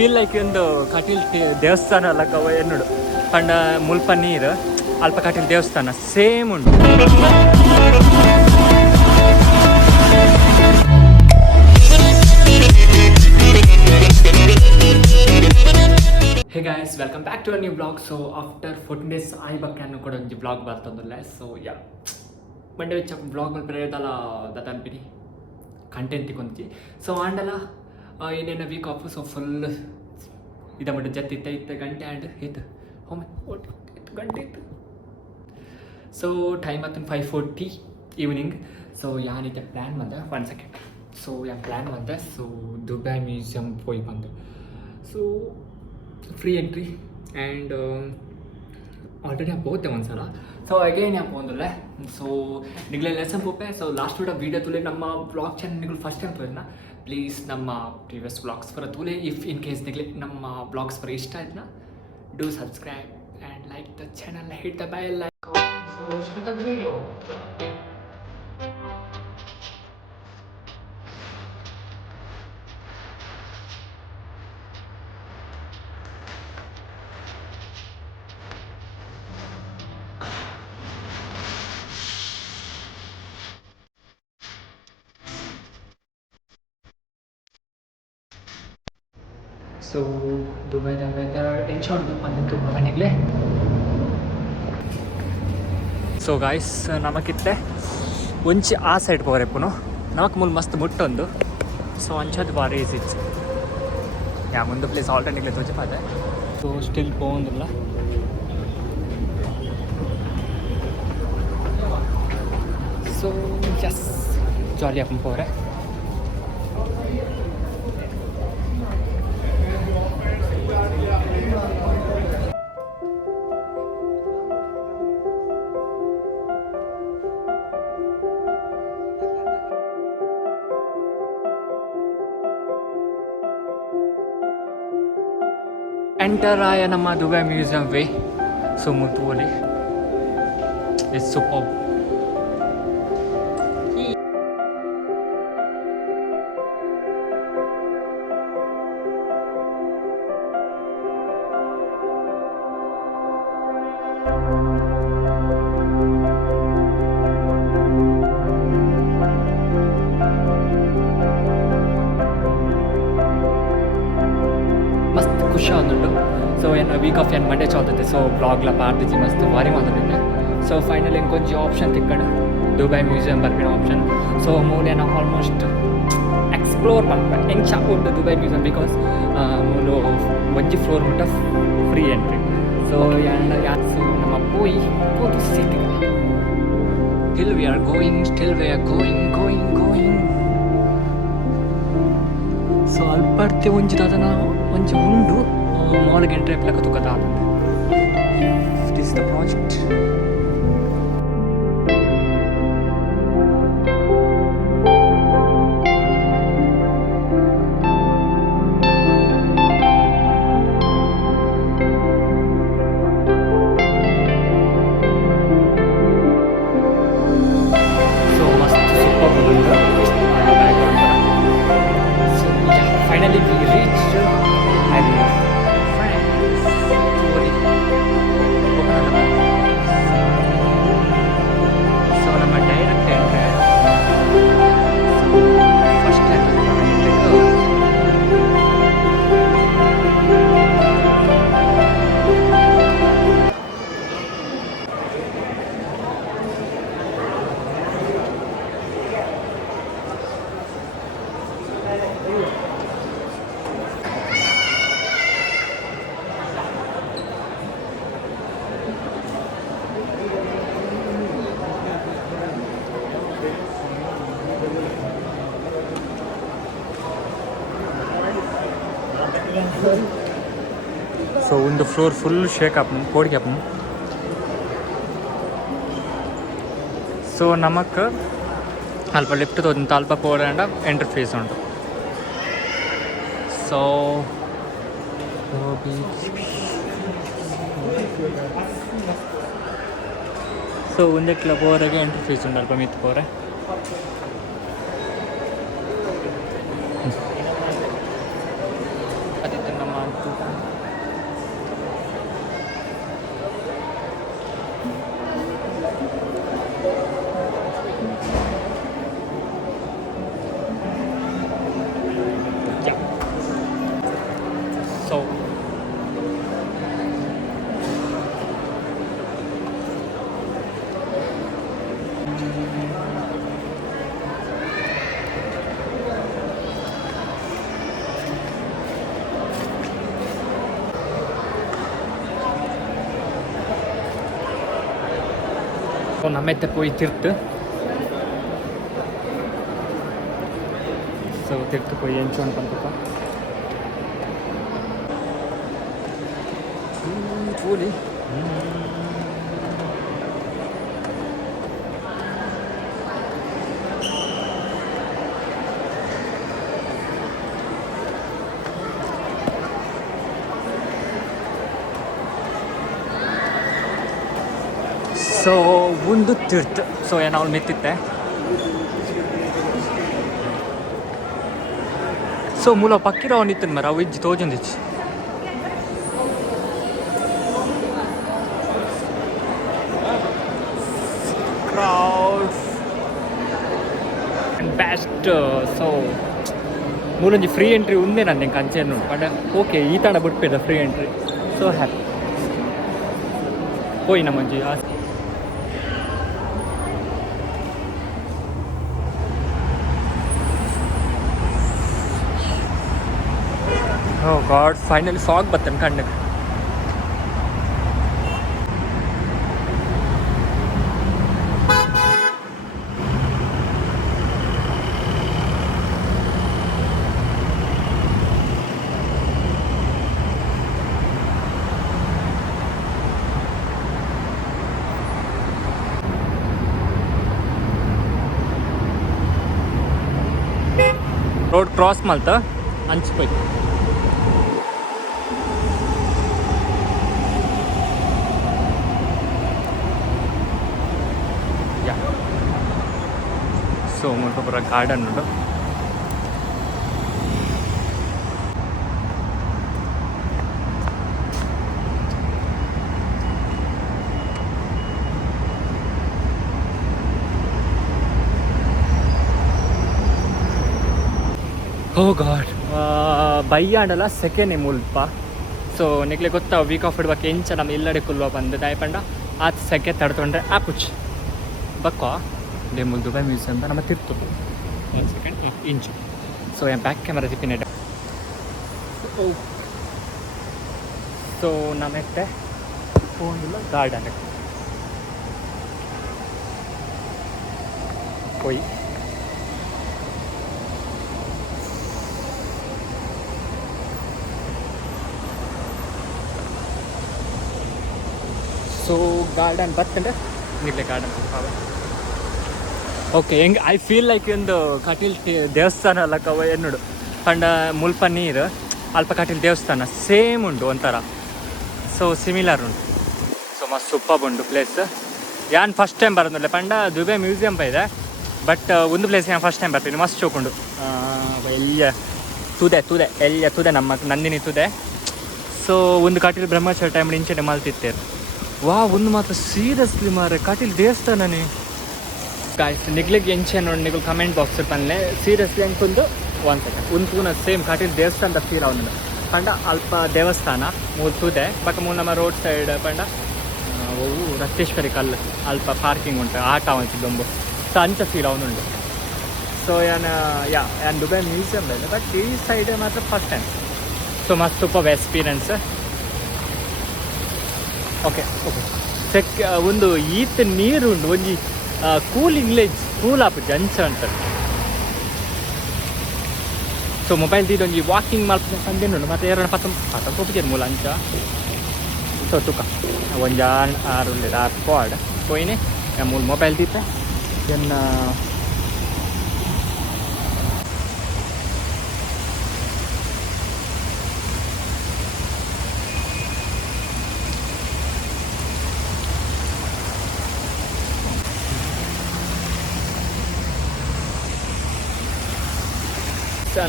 Feel like ಒಂದು ಕಟೀಲ್ ದೇವಸ್ಥಾನ ಅಲ್ಲ ಕವ ಎನ್ನುಡು ಪಂಡ ಮುಲ್ಪ ನೀರು ಅಲ್ಪ ಕಟೀಲ್ ದೇವಸ್ಥಾನ ಸೇಮ್ ಉಂಟು. Hey guys, welcome back to a new blog. So after 14 days ಆಯ್ ಬಕ್ಕನ್ನು ಕೂಡ ಒಂದು ಬ್ಲಾಗ್ ಬರ್ತಂದಿಲ್ಲ. ಸೊ ಯಾ ಮಂಡೆ ವೆಚ್ಚ ಬ್ಲಾಗ್ ಮೇಲೆ ಪ್ರೇರದಲ್ಲ ದತ್ತನ್ಪಿನಿ ಕಂಟೆಂಟ್ ಕೊಂಚಿ. ಸೊ ಆಂಡಲ ಇನ್ನೇನು ವೀಕ್ ಆಫ್. ಸೊ ಫುಲ್ ಇದ ಮಟ್ಟ ಜತ್ ಇತ್ತ ಗಂಟೆ ಆ್ಯಂಡ್ ಇತ್ತು ಹೋಮ್ ಇತ್ತು ಗಂಟೆ ಇತ್ತು. ಸೊ ಟೈಮ್ ಆಯ್ತು 5:40 ಈವ್ನಿಂಗ್. ಸೊ ಯಾನಿದೆ ಪ್ಲ್ಯಾನ್ ಬಂದ 1 second. ಸೊ ಯಾ ಪ್ಲ್ಯಾನ್ ಬಂದ. ಸೊ ದುಬೈ ಮ್ಯೂಸಿಯಂ ಹೋಗಿ ಬಂದು. So free entry and already ನಾನು ಹೋಗ್ತೆ ಒಂದ್ಸಲ. ಸೊ ಅಗೇನ್ ಯಾಕೆ ಹೋಗಂದಿಲ್ಲ. ಸೊ ನಿಗಲೇ ಲೆಸನ್ ಪೋಪೆ. ಸೊ ಲಾಸ್ಟ್ ವೀಡಿಯೋ ತುಲೆ ನಮ್ಮ ಬ್ಲಾಗ್ ಚಾನಲ್ ನಿಗಳು ಫಸ್ಟ್ ಟೈಮ್ ತೋರಿನ ಪ್ಲೀಸ್ ನಮ್ಮ ಪ್ರೀವಿಯಸ್ ಬ್ಲಾಗ್ಸ್ ಫರ ತುಲೆ ಇಫ್ ಇನ್ ಕೇಸ್ ನಿಗಲೆ ನಮ್ಮ ಬ್ಲಾಗ್ಸ್ ಫರ ಇಷ್ಟ ಆಯ್ತನ do subscribe and like the channel, hit the bell like. So ದುಬೈದ ವೆದರ್ ಎಂಚಾಯ್ಡ್ ಬಂದಿತ್ತು ಮನೆಗೆ. ಸೊ ಗಾಯ್ಸ್ ನಮಕಿತ್ತೆ ಒಂಚಿ ಆ ಸೈಡ್ ಪೋರೆಪ್ಪುನು ನಮಕ್ ಮುಲ್ ಮಸ್ತ್ ಮುಟ್ಟೊಂದು. ಸೊ ಅಂಚದು ಬಾರಿ ಈಸಿತ್ತು ಯಾ ಮುಂದೆ ಪ್ಲೇಸ್ ಆಲ್ಟರ್ನೇಟ್ಲಿ ತೋಚಪಾದೆ. ಸೊ ಸ್ಟಿಲ್ ಪೋಂದಿಲ್ಲ. ಸೊ ಎಸ್ ಜಾಲಿ ಅಪ್ಪ ಪೋರೆ. ಎಂಟರ್ ಆಯ ನಮ್ಮ ದುಬೈ ಮ್ಯೂಸಿಯಂ ವೇ. ಸೊ ಮುತ್ತುವಲಿ ಇಟ್ಸ್ ಸೂಪರ್. ಮಸ್ತ್ ಖುಷಿ ಅಂದುಂಡು. ಸೊ ಏನು ವೀಕ್ ಆಫ್ ಏನು ಮಂಡೇ ಚಾಲ್ತೈತೆ. ಸೊ ಬ್ಲಾಗ್ಲ ಪಾರ್ಟಿಜಿ ಮಸ್ತ್ ಭಾರಿ ಮಾತಾಡಿದ್ದೆ. ಸೊ ಫೈನಲ್ ಇಂಕೊಂಚಿ ಆಪ್ಷನ್ ತಿಕ್ಕಡು ದುಬೈ ಮ್ಯೂಸಿಯಂ ಬರ್ಪಿನ ಆಪ್ಷನ್. ಸೊ ಮೂಲೇನ ಆಲ್ಮೋಸ್ಟ್ ಎಕ್ಸ್ಪ್ಲೋರ್ ಮಾಡ್ಬೇಕು ಎಂಚ ಉಂಟು ದುಬೈ ಮ್ಯೂಸಿಯಂ ಬಿಕಾಸ್ ಮೂಲು ಒಂಜಿ ಫ್ಲೋರ್ ಮುಟ್ಟ ಫ್ರೀ ಎಂಟ್ರಿ. ಸೊ ಸೊ ನಮ್ಮ ಪೋಯಿ ಕೂತು city still we are going so ಅಲ್ಪಡ್ತೆ ಒಂಜಿದ ಅದನ್ನು ಒಂಚ ಉಂಡು ಮಾಲ್ಗೆ ಎಂಟ್ರಿ ಹಾಕ್ಲಕ್ಕ ತುಕದ ಆಗುತ್ತೆ. It is the project. So ಮಸ್ತ್ ಸೂಪರ್ ಬಂದು finally we reached so ನಮ್ಮ ಡೈರೆಕ್ಟ್ ಎಂಟ್ರಿ ಫಸ್ಟ್ ಸೊ ಒಂದು ಫ್ಲೋರ್ ಫುಲ್ ಶೇಕ್ ಆಪನು ಕೋಡಿಗೆ ಆಪನು. ಸೊ ನಮಕ್ ಅಲ್ಪ ಲಿಫ್ಟ್ ತೋದಂತ ಅಲ್ಪ ಪೋಡಂಡ ಎಂಟ್ರಿ ಫೀಸ್ ಉಂಟು. ಸೊ ಸೊ ಒಂದೇ ಕ್ಲಬ್ ಓವರೆಗೆ ಎಂಟ್ರಿ ಫೀಸ್ ಉಂಟು ಅಲ್ಪ ಮಿತ್ತು ಪೋರೆ. ಅದಿತ್ತು ನಮ್ಮ So ನಮ್ಮತ್ತೆ ಪೋಯಿ ತಿರ್ತು ಸೊ ತಿರ್ತು ಪೋಯಿ ಎಂಚು ಅನ್ಕೊಂತಪ್ಪ ಪೂಲಿ ಸೊ ಒಂದು ತಿರ್ತು ಸೊ ಏನು ಅವ್ಳು ಮೆತ್ತಿತ್ತೆ ಸೊ ಮೂಲ ಪಕ್ಕಿರ ಅವ್ನು ಇತ್ತು ಮರ ಅವು ಇಜ್ಜಿ ತೋಜೊಂದಿಚ್ಚಿ ಕ್ರೌಡ್ಸ್ ಬೆಸ್ಟ್ ಸೊ ಮೂಲೊಂಜಿ ಫ್ರೀ ಎಂಟ್ರಿ ಉಂದೇ ನಾನು ನಿಂಗೆ ಅಂಚೆನ್ನು ಬಟ್ ಓಕೆ ಈ ತಡ ಬಿಟ್ಬೇಡ ಫ್ರೀ ಎಂಟ್ರಿ ಸೊ ಹ್ಯಾಪಿ ಹೋಯ್ ನಮ್ಮಂಜಿ ಓ ಗಾಡ್ ಫೈನಲಿ ಫಾಗ್ ಬರ್ತೇನೆ ಕಣ್ಣಿಗೆ ರೋಡ್ ಕ್ರಾಸ್ ಮಲ್ತ ಹಂಚ್ಬೇಕು ಸೊ ಮುಲ್ಕಪುರ ಗಾರ್ಡನ್ ಉಂಟು ಓ ಗಾಡ್ ಬೈಯಾಡಲ್ಲ ಸೆಕೆಂಡ್ ಮುಲ್ಪ ಸೊ ನಿಕ್ಲೆ ಗೊತ್ತಾ ವೀಕ್ ಆಫ್ ಇಡ್ಬೇಕು ಎಂಚ ನಮ್ಮ ಇಲ್ಲಡೆ ಕುಲ್ವ ಬಂದು ದಾಯಪಂಡ ಆತ ಸೆಕೆ ತಡ್ಕೊಂಡ್ರೆ ಆಪುಚ್ ಬಕ್ಕ ಡೆಮುಲ್ ದುಬೈ ಮ್ಯೂಸಿಯಂ ಅಂತ ನಮ್ಮ ತಿರ್ತು ಸೆಕೆಂಡ್ ಇಂಚು ಸೊ ಏನು ಬ್ಯಾಕ್ ಕ್ಯಾಮರಾ ತಿಪ್ಪಿನ ಸೊ ನಮ್ಮತ್ತೆ ಫೋನಿಲ್ಲ ಗಾರ್ಡನ್ ಹೋಯ್ ಸೊ ಗಾರ್ಡನ್ ಬರ್ತಂಡೆ ನಿಗ್ಲೆ ಗಾರ್ಡನ್ ಓಕೆ ಹೆಂಗೆ ಐ ಫೀಲ್ ಲೈಕ್ ಒಂದು ಕಟೀಲ್ ದೇವಸ್ಥಾನ ಅಲ್ಲ ಕವ ಎನ್ನುಡು ಪಂಡ ಮುಲ್ಪ ನೀರು ಅಲ್ಪ ಕಟೀಲ್ ದೇವಸ್ಥಾನ ಸೇಮ್ ಉಂಟು ಒಂಥರ ಸೊ ಸಿಮಿಲರ್ ಉಂಟು ಸೊ ಮಸ್ತ್ ಸೂಪರ್ ಉಂಟು ಪ್ಲೇಸ್ ಯಾನ್ ಫಸ್ಟ್ ಟೈಮ್ ಬರೋದಿಲ್ಲ ಪಂಡ ದುಬೈ ಮ್ಯೂಸಿಯಂ ಇದೆ ಬಟ್ ಒಂದು ಪ್ಲೇಸ್ ನಾನು ಫಸ್ಟ್ ಟೈಮ್ ಬರ್ತೀನಿ ಮಸ್ತ್ ಚೋಕೊಂಡು ಎಲ್ಲಿಯ ತುದೆ ಎಲ್ಲಿಯ ತುದೆ ನಮ್ಮ ನಂದಿನಿ ತುದೆ ಸೊ ಒಂದು ಕಟೀಲ್ ಬ್ರಹ್ಮಚಾರಿ ಟೈಮ್ ಇಂಚೆ ಮಲ್ತಿತ್ತೇರು ವಾ ಒಂದು ಮಾತ್ರ ಸೀರಿಯಸ್ಲಿ ಮಾರೆ ಕಟೀಲ್ ದೇವಸ್ಥಾನನೇ ಗಾಯ್ಸ್ ನಿಗ್ಲಿಗೆ ಎಂಚೆ ನೋಡಿ ನಿಗಲು ಕಮೆಂಟ್ ಬಾಕ್ಸ್ ಪನ್ಲೆ ಸೀರಿಯಸ್ಲಿ ಅಂಕೊಂದು ಒಂದು ಸೆಕೆಂಡ್ ಒಂದು ಪೂನ ಸೇಮ್ ಕಟೀಲ್ ದೇವಸ್ಥಾನದ ಫೀಲ್ ಅವನು ಪಂಡ ಅಲ್ಪ ದೇವಸ್ಥಾನ ಮೂರು ತುದೆ ಪಕ್ಕ ಮೂರು ನಮ್ಮ ರೋಡ್ ಸೈಡ್ ಪಂಡ ಅವು ರತ್ನೇಶ್ವರಿ ಕಲ್ಲು ಅಲ್ಪ ಪಾರ್ಕಿಂಗ್ ಉಂಟು ಆಟ ಅವಂಚಿದ್ದೊಂಬು ಸೊ ಅಂಚ ಫೀಲ್ ಅವನುಂಟು ಸೊ ಯಾನ್ ದುಬೈ ಮ್ಯೂಸಿಯಂ ಇದೆ ಬಟ್ ಈ ಸೈಡ್ ಮಾತ್ರ ಫಸ್ಟ್ ಟೈಮ್ ಸೊ ಮಸ್ತ್ ಸೂಪರ್ ಎಕ್ಸ್ಪೀರಿಯನ್ಸ್ ಓಕೆ ಒಂದು ಈತ ನೀರು ಉಂಟು ಒಂಜಿ ಕೂಲಿಂಗ್ ಲೇಜ್ ಕೂಲ್ ಆಪುಜಿ ಅಂಚ ಅಂತ ಸೊ ಮೊಬೈಲ್ ಒಂಜಿ ವಾಕಿಂಗ್ ಮಲ್ಪದ ಸಂದೇನು ಮತ್ತೆ ಎರಡು ಪತ್ತೊಂದು ಮೂಲ ಅಂಚ ಸೊ ತುಕ ಒಂಜಿ ಆರು ಸ್ಕ್ವಾಡ್ ಪೋಯಿನಿ ಮೂಲ ಮೊಬೈಲ್ ದೀತೆ ದೆನ್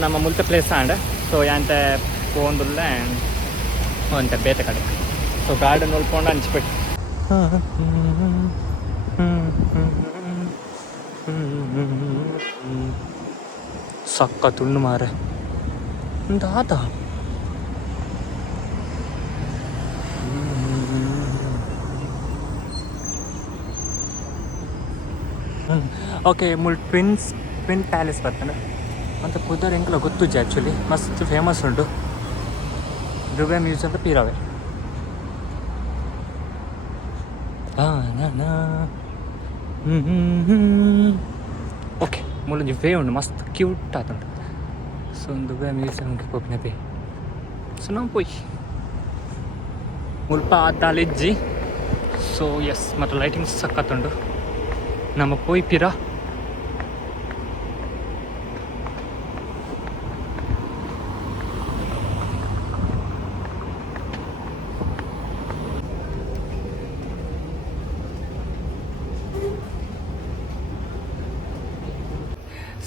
ನಮ್ಮ ಮುಲ್ತ ಪ್ಲೇಸ್ ಆಂಡ್ ಸೊ ಯಾಂತ ಪೋಂದುಲ್ಲ ಅಂತ ಬೇತೆ ಕಡೆ. ಸೊ ಗಾರ್ಡನ್ ನೋಡ್ಕೊಂಡು ಹಂಚ್ಬಿಟ್ಟು ಸಕ್ಕ ತುಂಡು ಮಾರೆ ದಾತ. ಓಕೆ ಮುಲ್ ಟ್ವಿನ್ ಪ್ಯಾಲೇಸ್ ಬರ್ತಾನೆ ಅಂತ ಕುದರ್ ಎಂಕಲ ಗೊತ್ತುಜ್ಜಿ ಆ್ಯಕ್ಚುಲಿ ಮಸ್ತ್ ಫೇಮಸ್ ಉಂಟು. ದುಬೈ ಮ್ಯೂಸಿಯಂ ಪೀರಾವೆ ಓಕೆ ಮೂಲೊಂಜಿ ವೇ ಉಂಡು ಮಸ್ತ್ ಕ್ಯೂಟ್ ಆತುಂಟು. ಸೊ ಒಂದು ದುಬೈ ಮ್ಯೂಸಿಯಂಗೆ ಪೋಪಿನ ಪೇ. ಸೊ ನಾವು ಪೋಯ್ ಮುಲ್ಪ ಆತಾಲಿಜ್ಜಿ. ಸೊ ಎಸ್ ಮತ್ತು ಲೈಟಿಂಗ್ಸ್ ಸಕ್ಕತ್ತುಂಡು. ನಮ್ಮ ಪೋಯ್ ಪಿರಾ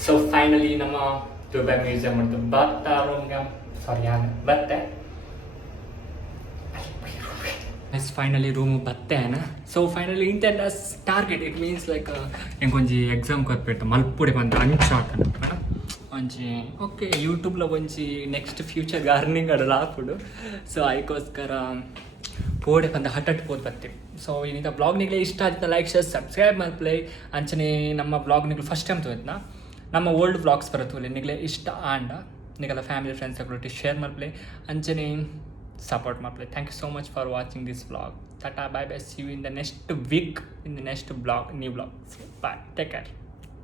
ಸೊ ಫೈನಲಿ ನಮ್ಮ ದುಬೈ ಮ್ಯೂಸಿಯಂ ಉಂಟು ರೂಮ್ಗೆ ಸಾರಿ ಬತ್ತೆ ಫೈನಲಿ ರೂಮ್ ಬತ್ತೇನ. ಸೊ ಫೈನಲಿ ಇಂತೆಲ್ಲ ಟಾರ್ಗೆಟ್ ಇಟ್ ಮೀನ್ಸ್ ಲೈಕ್ ಎಂಕೊಂಜಿ ಎಕ್ಸಾಮ್ ಕೊರ್ಪೆಟ್ಟು ಮಲ್ಪುಡೆ ಬಂದು ಅಂಚಾಕನ ಒಂಜಿ ಓಕೆ ಯೂಟ್ಯೂಬ್ಲ ಒಂಜಿ ನೆಕ್ಸ್ಟ್ ಫ್ಯೂಚರ್ ಗಾರ್ನಿಂಗ್ ಅಡಲ್ಲ ಹಾಪುಡು. ಸೊ ಅದಕ್ಕೋಸ್ಕರ ಪೋಡೆ ಬಂದು ಹಠಟ್ ಪೋದು ಬರ್ತೀವಿ. ಸೊ ಇನ್ನಿಂದ ಬ್ಲಾಗ್ ನಿಗಲೇ ಇಷ್ಟ ಆಯ್ತು ಲೈಕ್ ಶೇರ್ ಸಬ್ಸ್ಕ್ರೈಬ್ ಮಾಡ್ಪ್ಲೇ. ಅಂಚನೆ ನಮ್ಮ ಬ್ಲಾಗ್ ನಿಗಲು ಫಸ್ಟ್ ಟೈಮ್ ತೋಯ್ತನ ನಮ್ಮ ಓಲ್ಡ್ ಬ್ಲಾಗ್ಸ್ ಬರುತ್ತಲ್ಲ ನಿಗಲೇ ಇಷ್ಟ ಆಂಡ ನಿಗಲ ಫ್ಯಾಮಿಲಿ ಫ್ರೆಂಡ್ಸ್ ಒಟ್ಟಿಗೆ ಶೇರ್ ಮಾಡ್ಪ್ಲೇ ಅಂಚನೆ support my play. Thank you so much for watching this vlog. Tata, bye bye, see you in the next week in the next vlog, new vlog. Bye, take care.